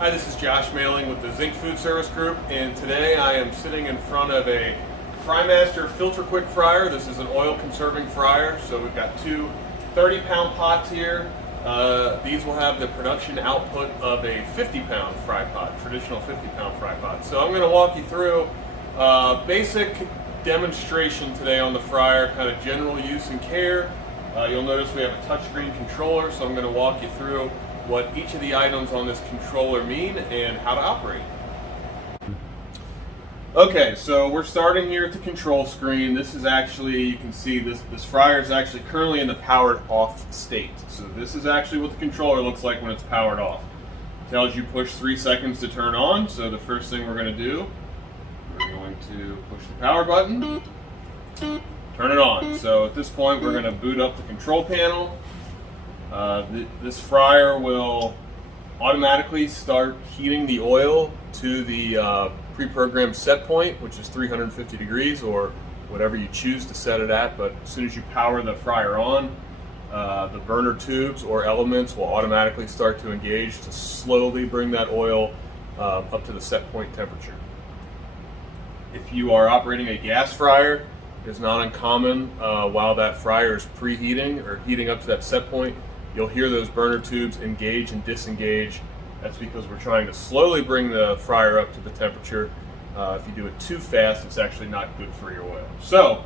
Hi, this is Josh Mailing with the Zinc Food Service Group, and today I am sitting in front of a Frymaster Filter Quick Fryer. This is an oil conserving fryer, so we've got two 30-pound pots here. These will have the production output of a 50-pound fry pot, traditional 50-pound fry pot. So I'm going to walk you through basic demonstration today on the fryer, kind of general use and care. You'll notice we have a touchscreen controller, so I'm going to walk you through what each of the items on this controller mean and how to operate. Okay, so we're starting here at the control screen. This is actually, you can see this fryer is actually currently in the powered off state. So this is actually what the controller looks like when it's powered off. It tells you push 3 seconds to turn on. So the first thing we're going to do, we're going to push the power button, turn it on. So at this point we're going to boot up the control panel. This fryer will automatically start heating the oil to the pre-programmed set point, which is 350 degrees or whatever you choose to set it at. But as soon as you power the fryer on, the burner tubes or elements will automatically start to engage to slowly bring that oil up to the set point temperature. If you are operating a gas fryer, it's not uncommon while that fryer is preheating or heating up to that set point, you'll hear those burner tubes engage and disengage. That's because we're trying to slowly bring the fryer up to the temperature. If you do it too fast, it's actually not good for your oil. So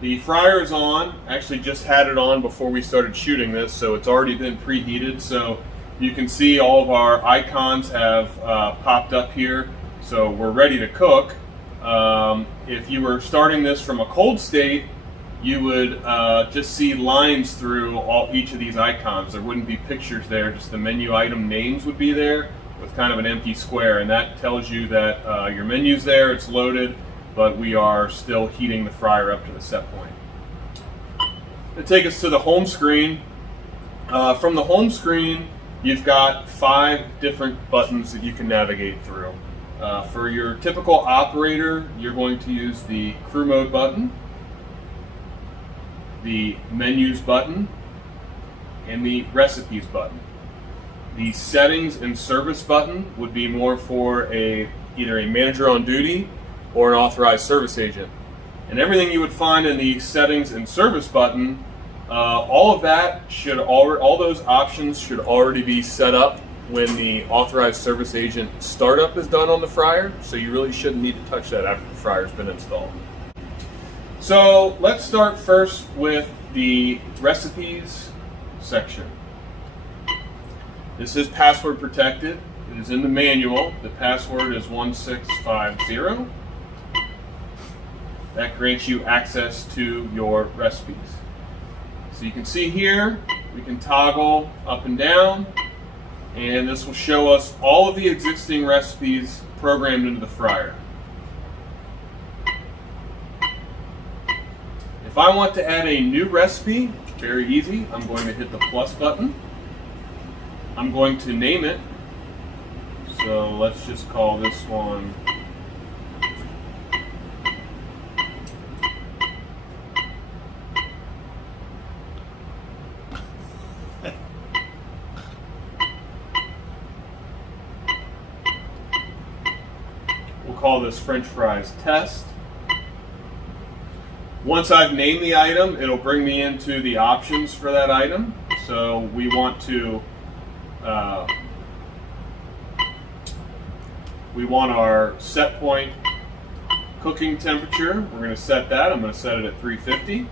the fryer is on. Actually just had it on before we started shooting this, so it's already been preheated. So you can see all of our icons have popped up here. So we're ready to cook. If you were starting this from a cold state, you would just see lines through each of these icons. There wouldn't be pictures there, just the menu item names would be there with kind of an empty square, and that tells you that your menu's there, it's loaded, but we are still heating the fryer up to the set point. It'll take us to the home screen. From the home screen, you've got 5 different buttons that you can navigate through. For your typical operator, you're going to use the crew mode button, the menus button, and the recipes button. The settings and service button would be more for either a manager on duty or an authorized service agent. And everything you would find in the settings and service button, all those options should already be set up when the authorized service agent startup is done on the fryer, so you really shouldn't need to touch that after the fryer's been installed. So let's start first with the recipes section. This is password protected. It is in the manual. The password is 1650. That grants you access to your recipes. So you can see here, we can toggle up and down, and this will show us all of the existing recipes programmed into the fryer. If I want to add a new recipe, very easy. I'm going to hit the plus button. I'm going to name it. So let's just call this one we'll call this French fries test. Once I've named the item, it'll bring me into the options for that item. So we want to, we want our set point cooking temperature. We're going to set that. I'm going to set it at 350.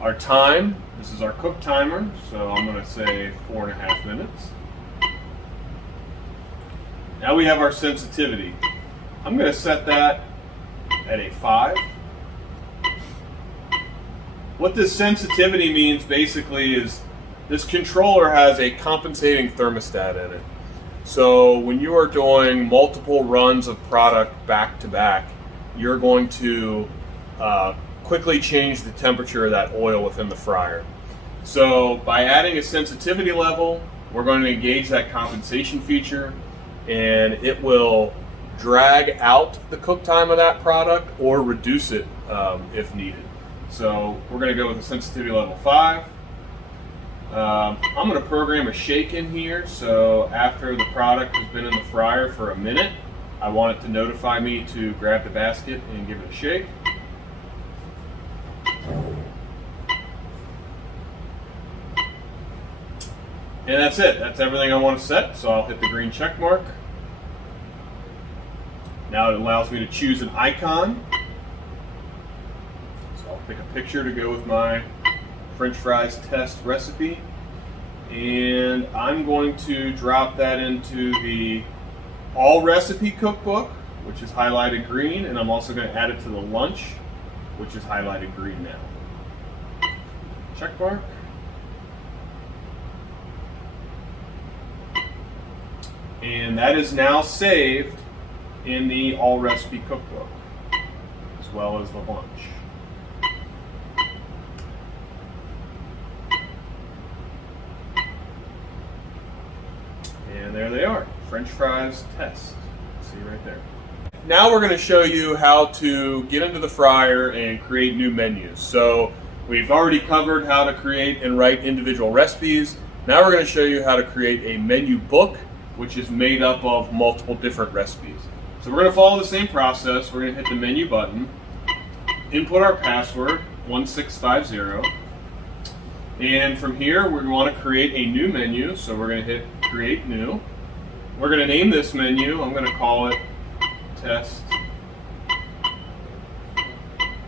Our time, this is our cook timer, so I'm going to say 4.5 minutes. Now we have our sensitivity. I'm going to set that at a 5. What this sensitivity means basically is this controller has a compensating thermostat in it. So when you are doing multiple runs of product back to back, you're going to quickly change the temperature of that oil within the fryer. So by adding a sensitivity level, we're going to engage that compensation feature, and it will drag out the cook time of that product or reduce it if needed. So we're going to go with a sensitivity level 5. I'm going to program a shake in here, so after the product has been in the fryer for a minute, I want it to notify me to grab the basket and give it a shake. And that's it. That's everything I want to set, so I'll hit the green check mark. Now it allows me to choose an icon. So I'll pick a picture to go with my French fries test recipe, and I'm going to drop that into the all recipe cookbook, which is highlighted green, and I'm also going to add it to the lunch, which is highlighted green now. Check mark. And that is now saved in the all recipe cookbook, as well as the lunch. And there they are, French fries test. See right there. Now we're going to show you how to get into the fryer and create new menus. So we've already covered how to create and write individual recipes. Now we're going to show you how to create a menu book, which is made up of multiple different recipes. So we're going to follow the same process. We're going to hit the menu button, input our password, 1650. And from here, we want to create a new menu, so we're going to hit Create New. We're going to name this menu, I'm going to call it Test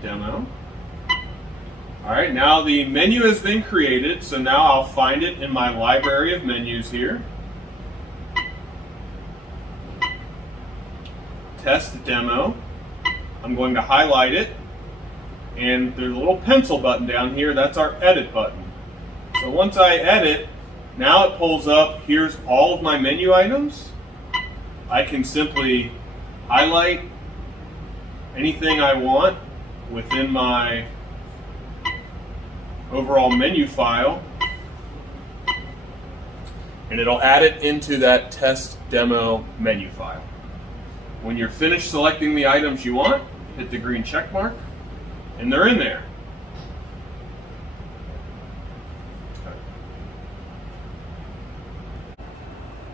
Demo. Alright, now the menu has been created, so now I'll find it in my library of menus here. Test Demo. I'm going to highlight it, and there's a little pencil button down here, that's our edit button. So once I edit, now it pulls up, here's all of my menu items. I can simply highlight anything I want within my overall menu file, and it'll add it into that test demo menu file. When you're finished selecting the items you want, hit the green check mark, and they're in there.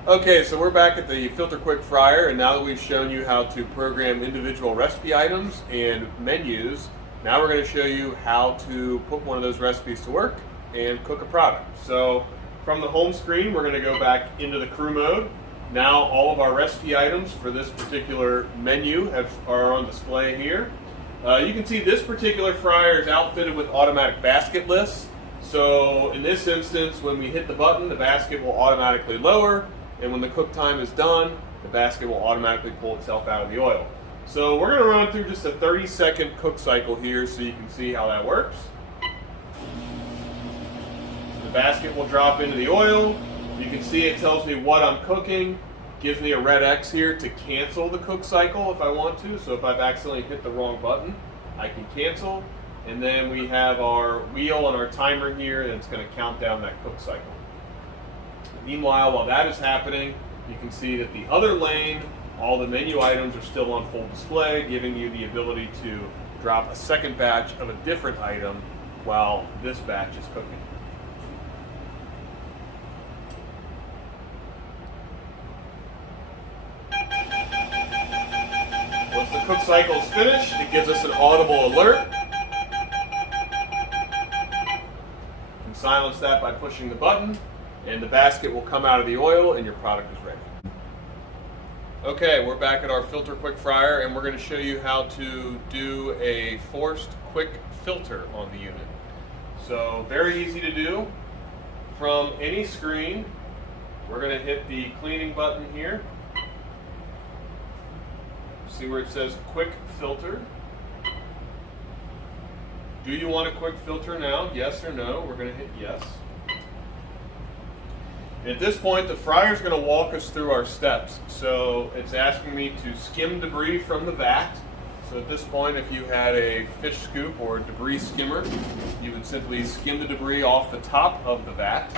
Okay, so we're back at the Filter Quick Fryer, and now that we've shown you how to program individual recipe items and menus, now we're going to show you how to put one of those recipes to work and cook a product. So from the home screen, we're going to go back into the crew mode. Now all of our recipe items for this particular menu are on display here. You can see this particular fryer is outfitted with automatic basket lists. So in this instance, when we hit the button, the basket will automatically lower, and when the cook time is done, the basket will automatically pull itself out of the oil. So we're going to run through just a 30-second cook cycle here so you can see how that works. The basket will drop into the oil. You can see it tells me what I'm cooking. Gives me a red X here to cancel the cook cycle if I want to. So if I've accidentally hit the wrong button, I can cancel. And then we have our wheel and our timer here, and it's going to count down that cook cycle. Meanwhile, while that is happening, you can see that the other lane, all the menu items are still on full display, giving you the ability to drop a second batch of a different item while this batch is cooking. Once the cook cycle is finished, it gives us an audible alert. You can silence that by pushing the button, and the basket will come out of the oil and your product is ready. Okay, we're back at our Filter Quick Fryer, and we're going to show you how to do a forced quick filter on the unit. So very easy to do. From any screen, we're going to hit the cleaning button here. See where it says Quick Filter. Do you want a quick filter now? Yes or no? We're going to hit yes. At this point, the fryer is going to walk us through our steps. So it's asking me to skim debris from the vat. So at this point, if you had a fish scoop or a debris skimmer, you would simply skim the debris off the top of the vat.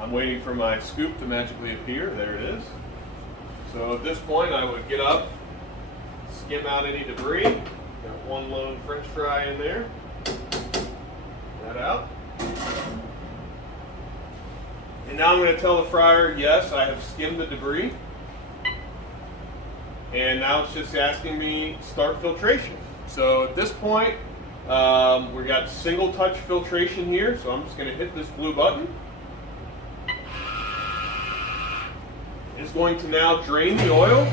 I'm waiting for my scoop to magically appear. There it is. So at this point, I would get up, skim out any debris. Got one lone French fry in there. That out. And now I'm going to tell the fryer, yes, I have skimmed the debris. And now it's just asking me start filtration. So at this point, we've got single touch filtration here. So I'm just going to hit this blue button. It's going to now drain the oil.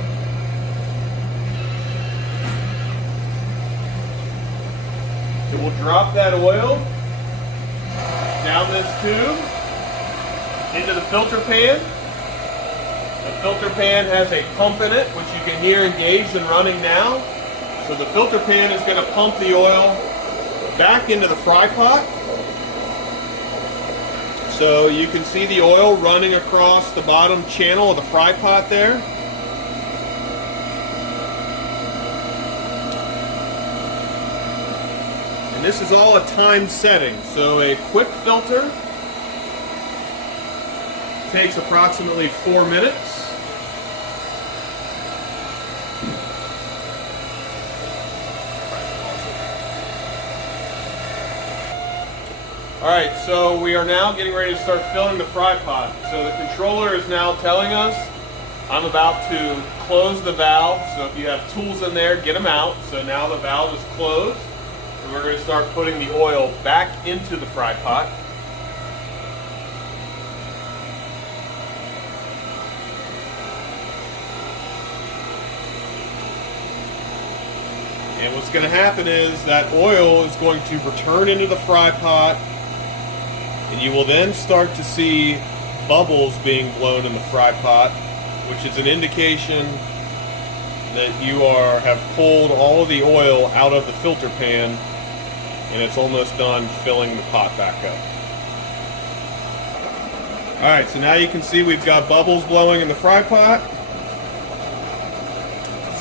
It will drop that oil down this tube into the filter pan. The filter pan has a pump in it, which you can hear engaged and running now. So the filter pan is going to pump the oil back into the fry pot. So you can see the oil running across the bottom channel of the fry pot there. And this is all a timed setting. So a quick filter takes approximately 4 minutes. Alright, so we are now getting ready to start filling the fry pot. So the controller is now telling us I'm about to close the valve. So if you have tools in there, get them out. So now the valve is closed. And we're going to start putting the oil back into the fry pot. And what's going to happen is that oil is going to return into the fry pot, and you will then start to see bubbles being blown in the fry pot, which is an indication that you have pulled all of the oil out of the filter pan, and it's almost done filling the pot back up. Alright, so now you can see we've got bubbles blowing in the fry pot.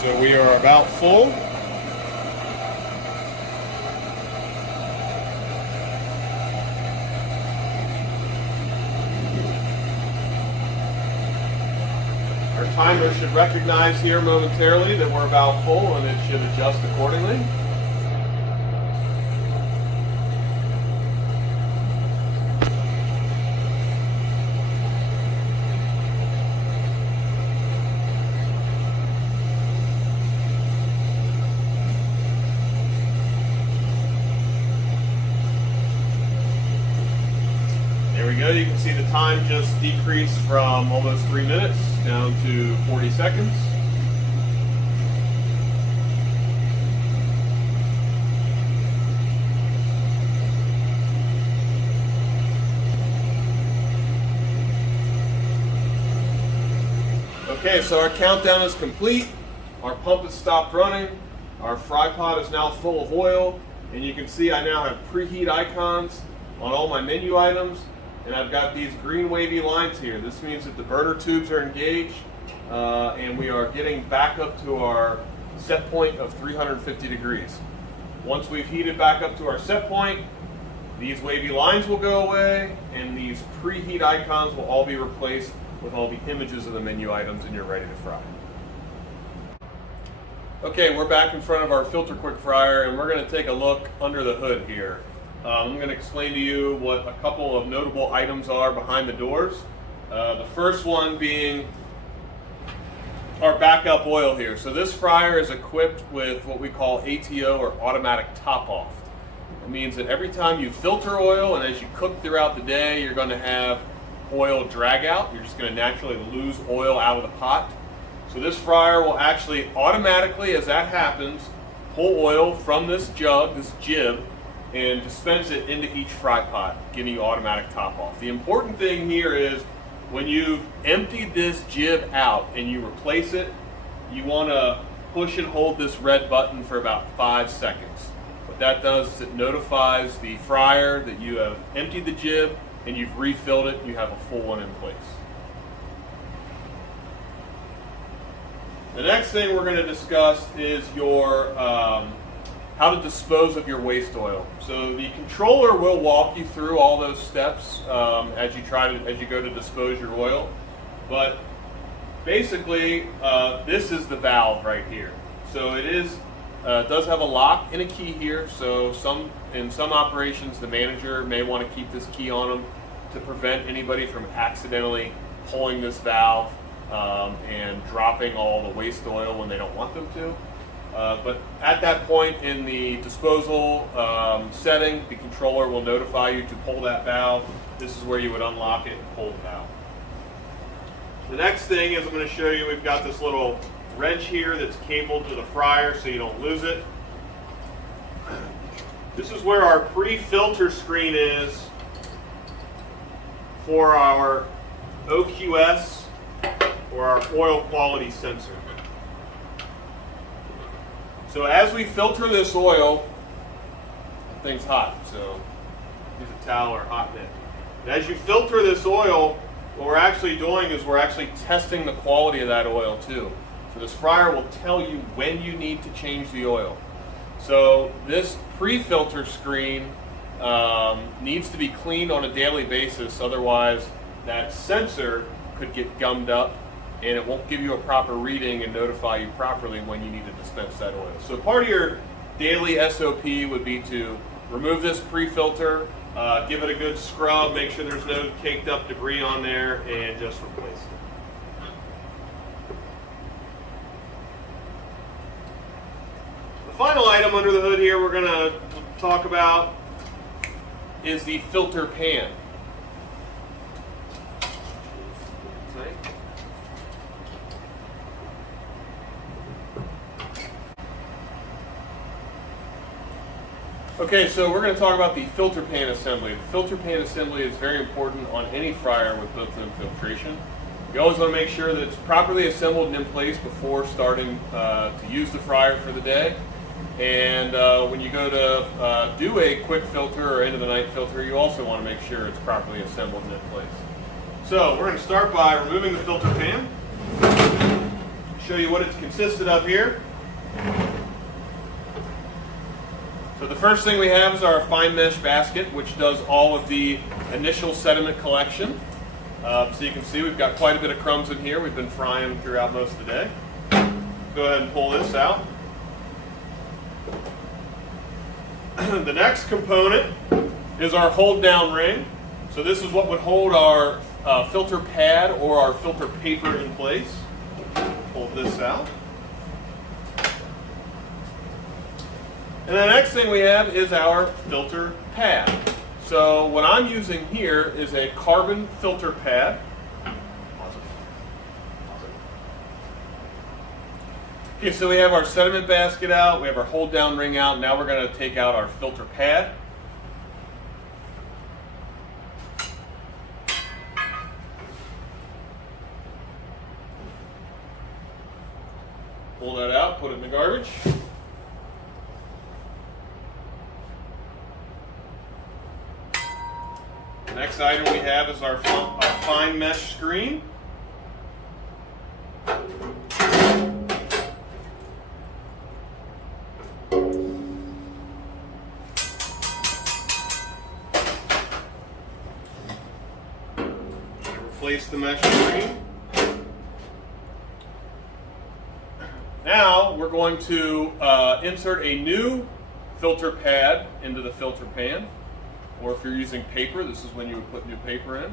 So we are about full. Our timer should recognize here momentarily that we're about full, and it should adjust accordingly. There we go. You can see the time just decreased from almost 3 minutes down to 40 seconds. Okay, so our countdown is complete. Our pump has stopped running. Our fry pot is now full of oil. And you can see I now have preheat icons on all my menu items. And I've got these green wavy lines here. This means that the burner tubes are engaged and we are getting back up to our set point of 350 degrees. Once we've heated back up to our set point, these wavy lines will go away and these preheat icons will all be replaced with all the images of the menu items, and you're ready to fry. Okay, we're back in front of our Filter Quick fryer, and we're going to take a look under the hood here. I'm going to explain to you what a couple of notable items are behind the doors. The first one being our backup oil here. So this fryer is equipped with what we call ATO, or automatic top off. It means that every time you filter oil and as you cook throughout the day, you're going to have oil drag out. You're just going to naturally lose oil out of the pot. So this fryer will actually automatically, as that happens, pull oil from this jug, this jib, and dispense it into each fry pot, giving you automatic top off. The important thing here is when you've emptied this jib out and you replace it, you want to push and hold this red button for about 5 seconds. What that does is it notifies the fryer that you have emptied the jib and you've refilled it and you have a full one in place. The next thing we're going to discuss is your how to dispose of your waste oil. So the controller will walk you through all those steps as you go to dispose your oil. But basically, this is the valve right here. So it is It does have a lock and a key here, so in some operations the manager may want to keep this key on them to prevent anybody from accidentally pulling this valve and dropping all the waste oil when they don't want them to. But at that point in the disposal setting, the controller will notify you to pull that valve. This is where you would unlock it and pull the valve. The next thing is I'm going to show you, we've got this little wrench here that's cabled to the fryer so you don't lose it. This is where our pre-filter screen is for our OQS, or our oil quality sensor. So as we filter this oil, the thing's hot, so use a towel or a hot mitt. And as you filter this oil, what we're actually doing is we're actually testing the quality of that oil too. So this fryer will tell you when you need to change the oil. So this pre-filter screen needs to be cleaned on a daily basis, otherwise that sensor could get gummed up and it won't give you a proper reading and notify you properly when you need to dispense that oil. So part of your daily SOP would be to remove this pre-filter, give it a good scrub, make sure there's no caked up debris on there, and just replace it. The final item under the hood here we're going to talk about is the filter pan. Okay, so we're going to talk about the filter pan assembly. The filter pan assembly is very important on any fryer with built-in filtration. You always want to make sure that it's properly assembled and in place before starting to use the fryer for the day. And when you go to do a quick filter or end of the night filter, you also want to make sure it's properly assembled and in place. So we're going to start by removing the filter pan. Show you what it's consisted of here. So the first thing we have is our fine mesh basket, which does all of the initial sediment collection. So you can see we've got quite a bit of crumbs in here. We've been frying throughout most of the day. Go ahead and pull this out. The next component is our hold down ring. So this is what would hold our filter pad or our filter paper in place. Pull this out. And the next thing we have is our filter pad. So what I'm using here is a carbon filter pad. Okay, so we have our sediment basket out, we have our hold down ring out, now we're going to take out our filter pad. Pull that out, put it in the garbage. The next item we have is our fine mesh screen. Replace the mesh screen. Now we're going to insert a new filter pad into the filter pan. Or if you're using paper, this is when you would put new paper in.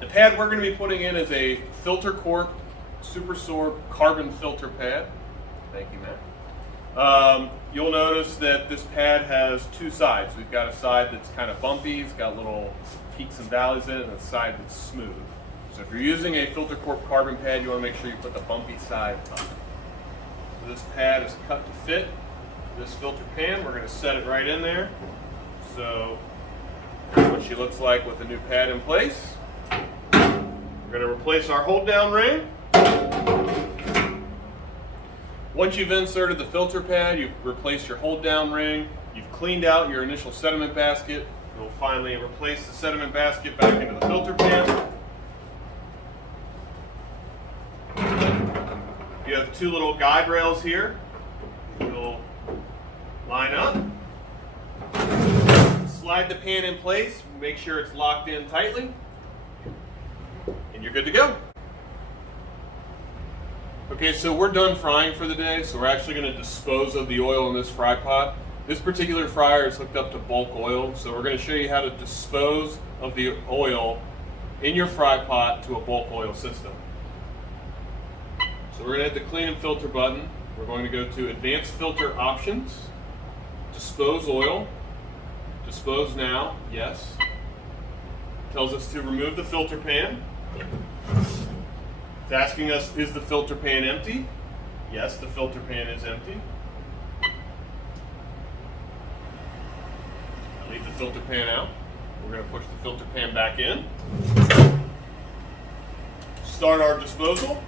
The pad we're going to be putting in is a Filter Corp Supersorb carbon filter pad. Thank you, Matt. You'll notice that this pad has two sides. We've got a side that's kind of bumpy, it's got little peaks and valleys in it, and a side that's smooth. So if you're using a Filter Corp carbon pad, you want to make sure you put the bumpy side up. So this pad is cut to fit this filter pan. We're going to set it right in there. So here's what she looks like with the new pad in place. We're going to replace our hold down ring. Once you've inserted the filter pad, you've replaced your hold down ring, you've cleaned out your initial sediment basket, you'll finally replace the sediment basket back into the filter pan. You have two little guide rails here. You'll line up. Slide the pan in place, make sure it's locked in tightly, and you're good to go. Okay, so we're done frying for the day, so we're actually going to dispose of the oil in this fry pot. This particular fryer is hooked up to bulk oil, so we're going to show you how to dispose of the oil in your fry pot to a bulk oil system. So we're going to hit the clean and filter button. We're going to go to advanced filter options, dispose oil, dispose now, yes. Tells us to remove the filter pan. It's asking us, is the filter pan empty? Yes, the filter pan is empty. I'll leave the filter pan out. We're going to push the filter pan back in. Start our disposal.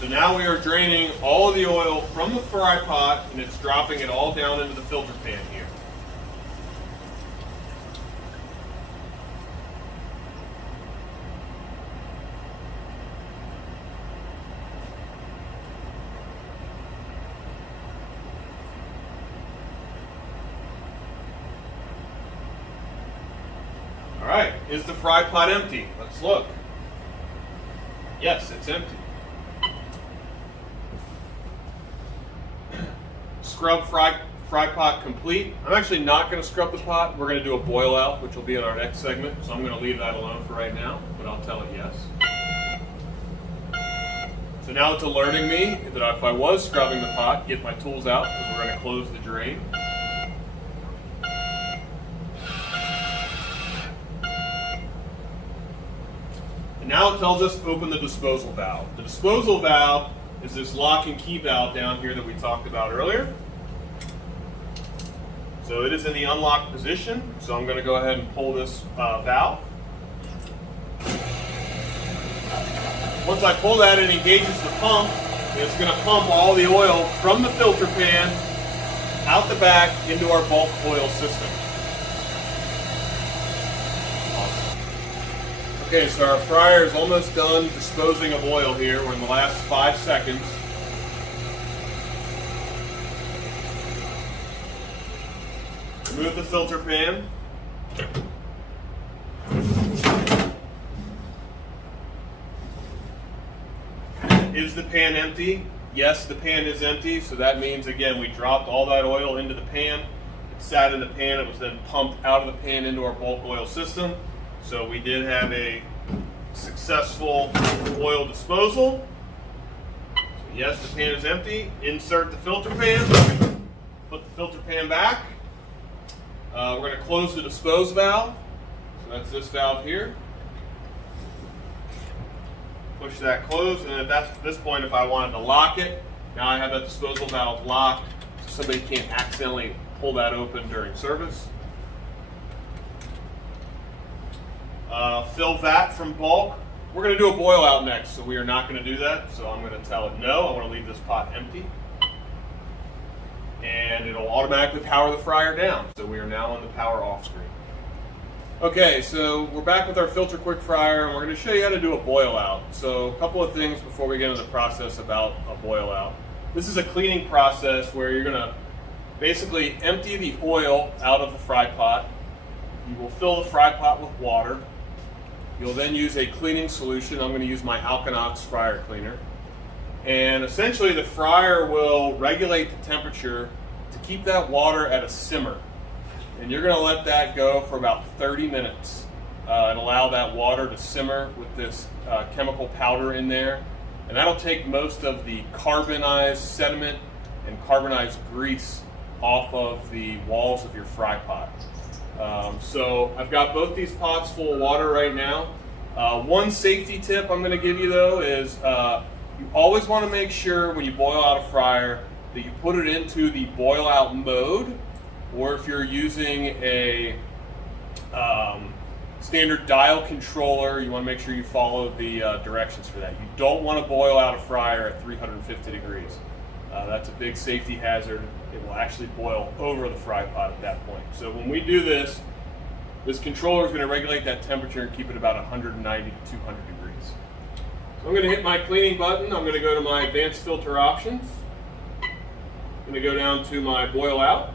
So now we are draining all of the oil from the fry pot and it's dropping it all down into the filter pan here. All right, is the fry pot empty? Let's look. Yes, it's empty. Scrub fry pot complete. I'm actually not going to scrub the pot. We're going to do a boil out, which will be in our next segment. So I'm going to leave that alone for right now, but I'll tell it yes. So now it's alerting me that if I was scrubbing the pot, get my tools out because we're going to close the drain. And now it tells us open the disposal valve. The disposal valve is this lock and key valve down here that we talked about earlier. So it is in the unlocked position, so I'm going to go ahead and pull this valve. Once I pull that, it engages the pump, and it's going to pump all the oil from the filter pan out the back into our bulk oil system. Awesome. Okay, so our fryer is almost done disposing of oil here. We're in the last 5 seconds. Remove the filter pan. Is the pan empty? Yes, the pan is empty. So that means, again, we dropped all that oil into the pan. It sat in the pan. It was then pumped out of the pan into our bulk oil system. So we did have a successful oil disposal. So yes, the pan is empty. Insert the filter pan. Put the filter pan back. We're going to close the dispose valve. So that's this valve here. Push that closed, and at this point, if I wanted to lock it, now I have that disposal valve locked so somebody can't accidentally pull that open during service. Fill vat from bulk. We're going to do a boil out next, so we are not going to do that. So I'm going to tell it no, I want to leave this pot empty. And it'll automatically power the fryer down. So we are now on the power off screen. Okay, so we're back with our filter quick fryer, and we're going to show you how to do a boil out. So a couple of things before we get into the process about a boil out. This is a cleaning process where you're going to basically empty the oil out of the fry pot. You will fill the fry pot with water. You'll then use a cleaning solution. I'm going to use my Alkanox fryer cleaner. And essentially the fryer will regulate the temperature to keep that water at a simmer. And you're going to let that go for about 30 minutes and allow that water to simmer with this chemical powder in there. And that'll take most of the carbonized sediment and carbonized grease off of the walls of your fry pot. So I've got both these pots full of water right now. One safety tip I'm going to give you though is you always want to make sure when you boil out a fryer that you put it into the boil out mode, or if you're using a standard dial controller, you want to make sure you follow the directions for that. You don't want to boil out a fryer at 350 degrees. That's a big safety hazard. It will actually boil over the fry pot at that point. So when we do this, this controller is going to regulate that temperature and keep it about 190 to 200 degrees. So I'm going to hit my cleaning button. I'm going to go to my advanced filter options. I'm going to go down to my boil out.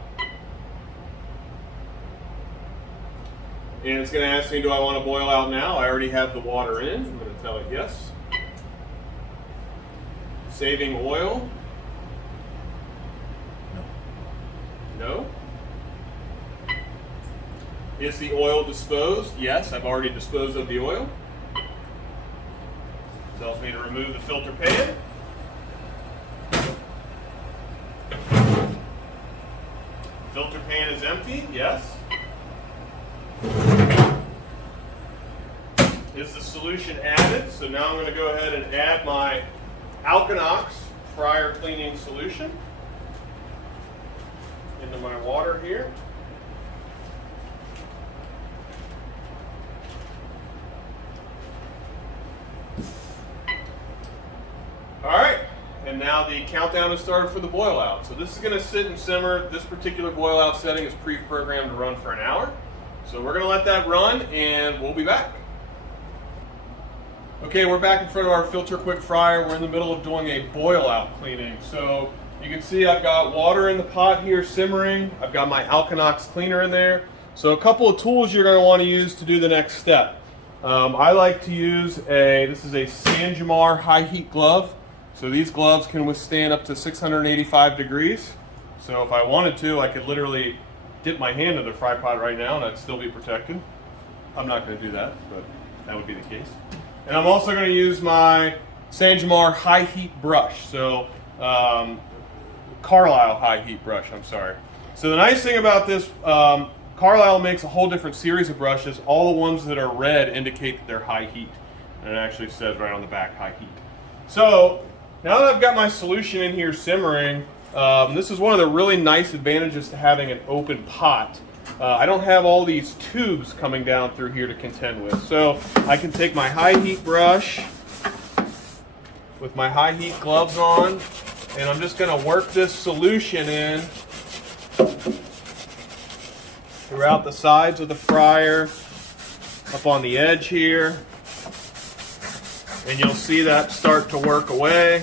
And it's going to ask me, do I want to boil out now? I already have the water in. I'm going to tell it yes. Saving oil. No. Is the oil disposed? Yes, I've already disposed of the oil. Tells me to remove the filter pan. Filter pan is empty, yes. Is the solution added? So now I'm going to go ahead and add my Alkanox fryer cleaning solution into my water here. All right, and now the countdown has started for the boil out. So this is going to sit and simmer. This particular boil out setting is pre-programmed to run for an hour. So we're going to let that run and we'll be back. Okay, we're back in front of our Filter Quick fryer. We're in the middle of doing a boil out cleaning. So you can see I've got water in the pot here simmering. I've got my Alkanox cleaner in there. So a couple of tools you're going to want to use to do the next step. I like to use this is a Sanjamar high heat glove. So these gloves can withstand up to 685 degrees. So if I wanted to, I could literally dip my hand in the fry pot right now and I'd still be protected. I'm not going to do that, but that would be the case. And I'm also going to use my Sanjamar high heat brush. So Carlisle high heat brush, I'm sorry. So the nice thing about this, Carlisle makes a whole different series of brushes. All the ones that are red indicate that they're high heat. And it actually says right on the back, high heat. So now that I've got my solution in here simmering, this is one of the really nice advantages to having an open pot. I don't have all these tubes coming down through here to contend with. So I can take my high heat brush with my high heat gloves on, and I'm just going to work this solution in throughout the sides of the fryer, up on the edge here. And you'll see that start to work away.